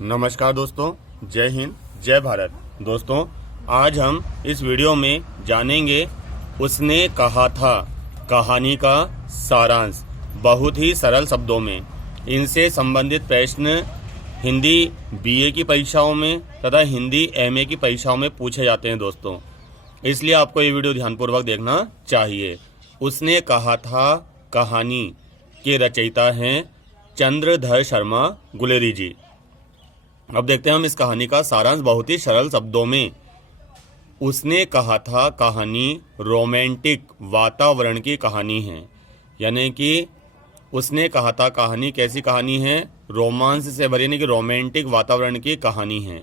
नमस्कार दोस्तों, जय हिंद, जय भारत। दोस्तों, आज हम इस वीडियो में जानेंगे उसने कहा था कहानी का सारांश बहुत ही सरल शब्दों में। इनसे संबंधित प्रश्न हिंदी बीए की परीक्षाओं में तथा हिंदी एमए की परीक्षाओं में पूछे जाते हैं दोस्तों, इसलिए आपको ये वीडियो ध्यानपूर्वक देखना चाहिए। उसने कहा था कहानी के रचयिता हैं चंद्रधर शर्मा गुलेरी जी। अब देखते हैं हम इस कहानी का सारांश बहुत ही सरल शब्दों में। उसने कहा था कहानी रोमांटिक वातावरण की कहानी है, यानी कि उसने कहा था कहानी कैसी कहानी है? रोमांस से भरी, यानी कि रोमांटिक वातावरण की कहानी है।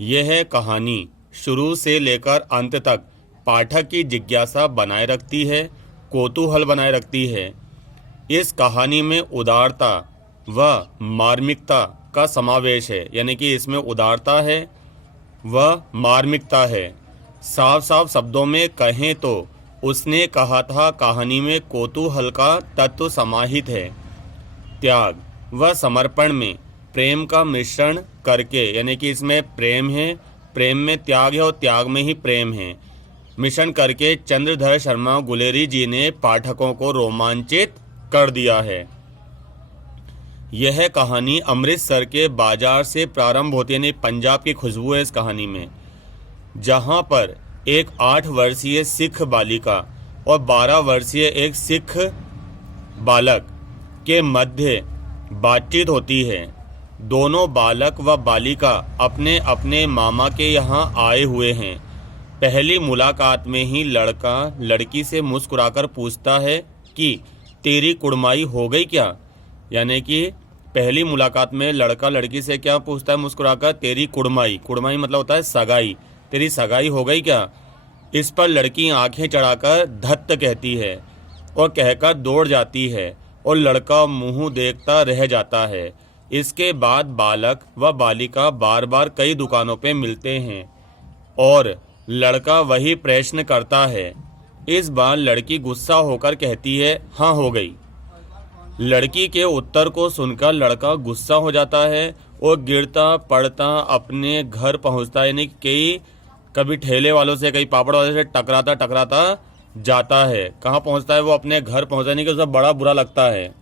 यह कहानी शुरू से लेकर अंत तक पाठक की जिज्ञासा बनाए रखती है, कौतूहल बनाए रखती है। इस कहानी में उदारता व मार्मिकता का समावेश है, यानी कि इसमें उदारता है व मार्मिकता है। साफ साफ शब्दों में कहें तो उसने कहा था कहानी में कौतूहल का तत्व समाहित है। त्याग व समर्पण में प्रेम का मिश्रण करके, यानी कि इसमें प्रेम है, प्रेम में त्याग है और त्याग में ही प्रेम है, मिश्रण करके चंद्रधर शर्मा गुलेरी जी ने पाठकों को रोमांचित कर दिया है। यह कहानी अमृतसर के बाजार से प्रारंभ होती है, यानी पंजाब की खुशबू है इस कहानी में, जहां पर एक 8 वर्षीय सिख बालिका और 12 वर्षीय एक सिख बालक के मध्य बातचीत होती है। दोनों बालक व बालिका अपने अपने मामा के यहाँ आए हुए हैं। पहली मुलाकात में ही लड़का लड़की से मुस्कुराकर पूछता है कि तेरी कुड़माई हो गई क्या? यानी कि पहली मुलाकात में लड़का लड़की से क्या पूछता है मुस्कुराकर? तेरी कुड़माई, कुड़माई मतलब होता है सगाई, तेरी सगाई हो गई क्या? इस पर लड़की आंखें चढ़ाकर धत्त कहती है और कहकर दौड़ जाती है और लड़का मुंह देखता रह जाता है। इसके बाद बालक व बालिका बार बार कई दुकानों पे मिलते हैं और लड़का वही प्रश्न करता है। इस बार लड़की गुस्सा होकर कहती है हाँ हो गई। लड़की के उत्तर को सुनकर लड़का गुस्सा हो जाता है और गिरता पड़ता अपने घर पहुंचता है, यानी कि कभी ठेले वालों से कहीं पापड़ वालों से टकराता टकराता जाता है। कहाँ पहुंचता है? वो अपने घर पहुंचता, नहीं कि उसे बड़ा बुरा लगता है।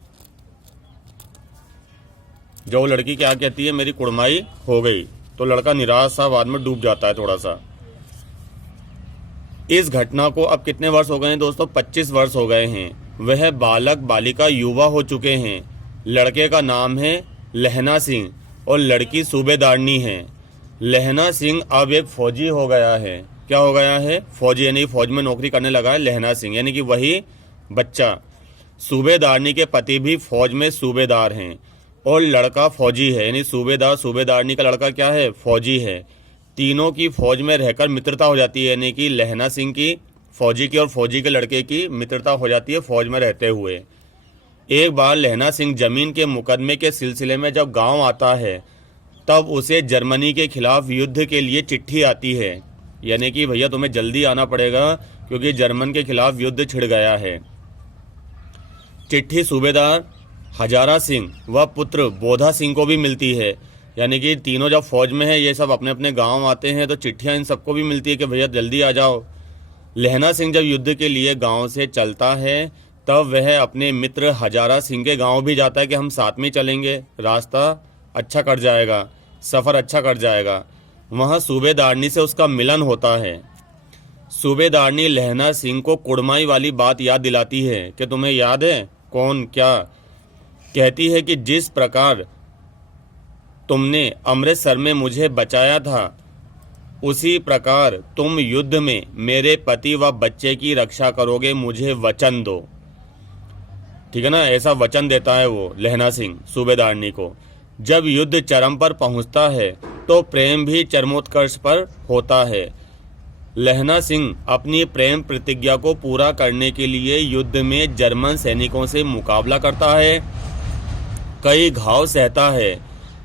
जो लड़की क्या कहती है मेरी कुड़माई हो गई, तो लड़का निराश सा बाद में डूब जाता है थोड़ा सा। इस घटना को अब कितने वर्ष हो गए हैं दोस्तों? 25 वर्ष हो गए हैं। वह बालक बालिका युवा हो चुके हैं। लड़के का नाम है लहना सिंह और लड़की सूबेदारनी है। लहना सिंह अब एक फौजी हो गया है। क्या हो गया है? फौजी, यानी फौज में नौकरी करने लगा है लहना सिंह, यानी कि वही बच्चा। सूबेदारनी के पति भी फौज में सूबेदार हैं और लड़का फौजी है, यानी सूबेदार सूबेदारनी का लड़का क्या है? फौजी है। तीनों की फौज में रहकर मित्रता हो जाती है, यानी कि लहना सिंह की फौजी की और फौजी के लड़के की मित्रता हो जाती है फौज में रहते हुए। एक बार लहना सिंह जमीन के मुकदमे के सिलसिले में जब गांव आता है तब उसे जर्मनी के खिलाफ युद्ध के लिए चिट्ठी आती है, यानी कि भैया तुम्हें जल्दी आना पड़ेगा क्योंकि जर्मन के खिलाफ युद्ध छिड़ गया है। चिट्ठी सूबेदार हजारा सिंह व पुत्र बोधा सिंह को भी मिलती है, यानी कि तीनों जब फौज में है ये सब अपने अपने गांव आते हैं तो चिट्ठियां इन सबको भी मिलती है कि भैया जल्दी आ जाओ। लहना सिंह जब युद्ध के लिए गांव से चलता है तब वह अपने मित्र हजारा सिंह के गांव भी जाता है कि हम साथ में चलेंगे, रास्ता अच्छा कट जाएगा, सफ़र अच्छा कट जाएगा। वहाँ सूबेदारनी से उसका मिलन होता है। सूबेदारनी लहना सिंह को कुड़माई वाली बात याद दिलाती है कि तुम्हें याद है कौन क्या? कहती है कि जिस प्रकार तुमने अमृतसर में मुझे बचाया था उसी प्रकार तुम युद्ध में मेरे पति व बच्चे की रक्षा करोगे, मुझे वचन दो। ठीक है ना, ऐसा वचन देता है वो लहना सिंह सूबेदारनी को। जब युद्ध चरम पर पहुंचता है तो प्रेम भी चरमोत्कर्ष पर होता है। लहना सिंह अपनी प्रेम प्रतिज्ञा को पूरा करने के लिए युद्ध में जर्मन सैनिकों से मुकाबला करता है, कई घाव सहता है,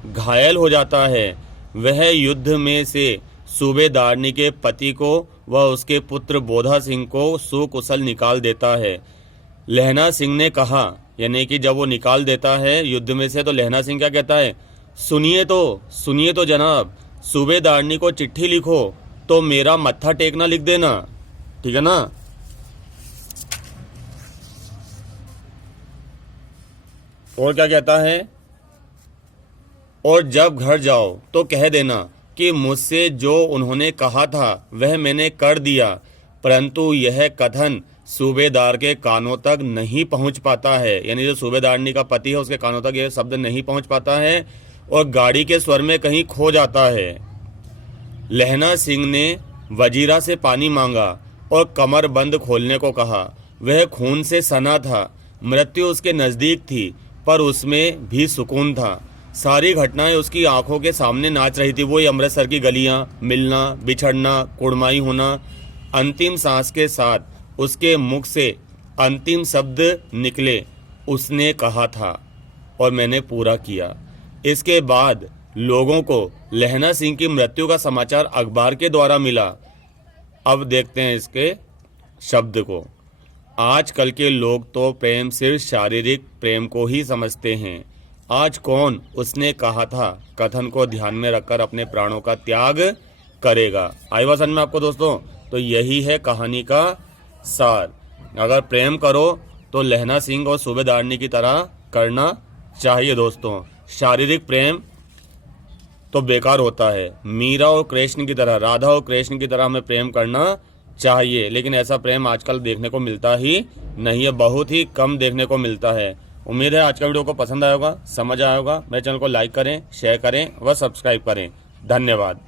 घायल हो जाता है। वह युद्ध में से सूबेदारनी के पति को व उसके पुत्र बोधा सिंह को सुकुशल निकाल देता है। लहना सिंह ने कहा, यानी कि जब वो निकाल देता है युद्ध में से तो लहना सिंह क्या कहता है? सुनिए तो जनाब, सूबेदारनी को चिट्ठी लिखो तो मेरा मत्था टेकना लिख देना, ठीक है ना। और क्या कहता है, और जब घर जाओ तो कह देना कि मुझसे जो उन्होंने कहा था वह मैंने कर दिया, परंतु यह कथन सूबेदार के कानों तक नहीं पहुंच पाता है। यानी जो सूबेदारनी का पति है उसके कानों तक यह शब्द नहीं पहुंच पाता है और गाड़ी के स्वर में कहीं खो जाता है। लहना सिंह ने वजीरा से पानी मांगा और कमर बंद खोलने को कहा। वह खून से सना था, मृत्यु उसके नजदीक थी, पर उसमें भी सुकून था। सारी घटनाएं उसकी आंखों के सामने नाच रही थी। वही अमृतसर की गलियां, मिलना, बिछड़ना, कुड़माई होना। अंतिम सांस के साथ उसके मुख से अंतिम शब्द निकले, उसने कहा था और मैंने पूरा किया। इसके बाद लोगों को लहना सिंह की मृत्यु का समाचार अखबार के द्वारा मिला। अब देखते हैं इसके शब्द को। आजकल के लोग तो प्रेम सिर्फ शारीरिक प्रेम को ही समझते हैं। आज कौन, उसने कहा था, कथन को ध्यान में रखकर अपने प्राणों का त्याग करेगा। आई बात समझ में आपको दोस्तों? तो यही है कहानी का सार। अगर प्रेम करो तो लहना सिंह और सूबेदारनी की तरह करना चाहिए दोस्तों। शारीरिक प्रेम तो बेकार होता है। मीरा और कृष्ण की तरह, राधा और कृष्ण की तरह हमें प्रेम करना चाहिए, लेकिन ऐसा प्रेम आजकल देखने को मिलता ही नहीं है, बहुत ही कम देखने को मिलता है। उम्मीद है आज का वीडियो को पसंद आया होगा, समझ आया होगा। मेरे चैनल को लाइक करें, शेयर करें व सब्सक्राइब करें। धन्यवाद।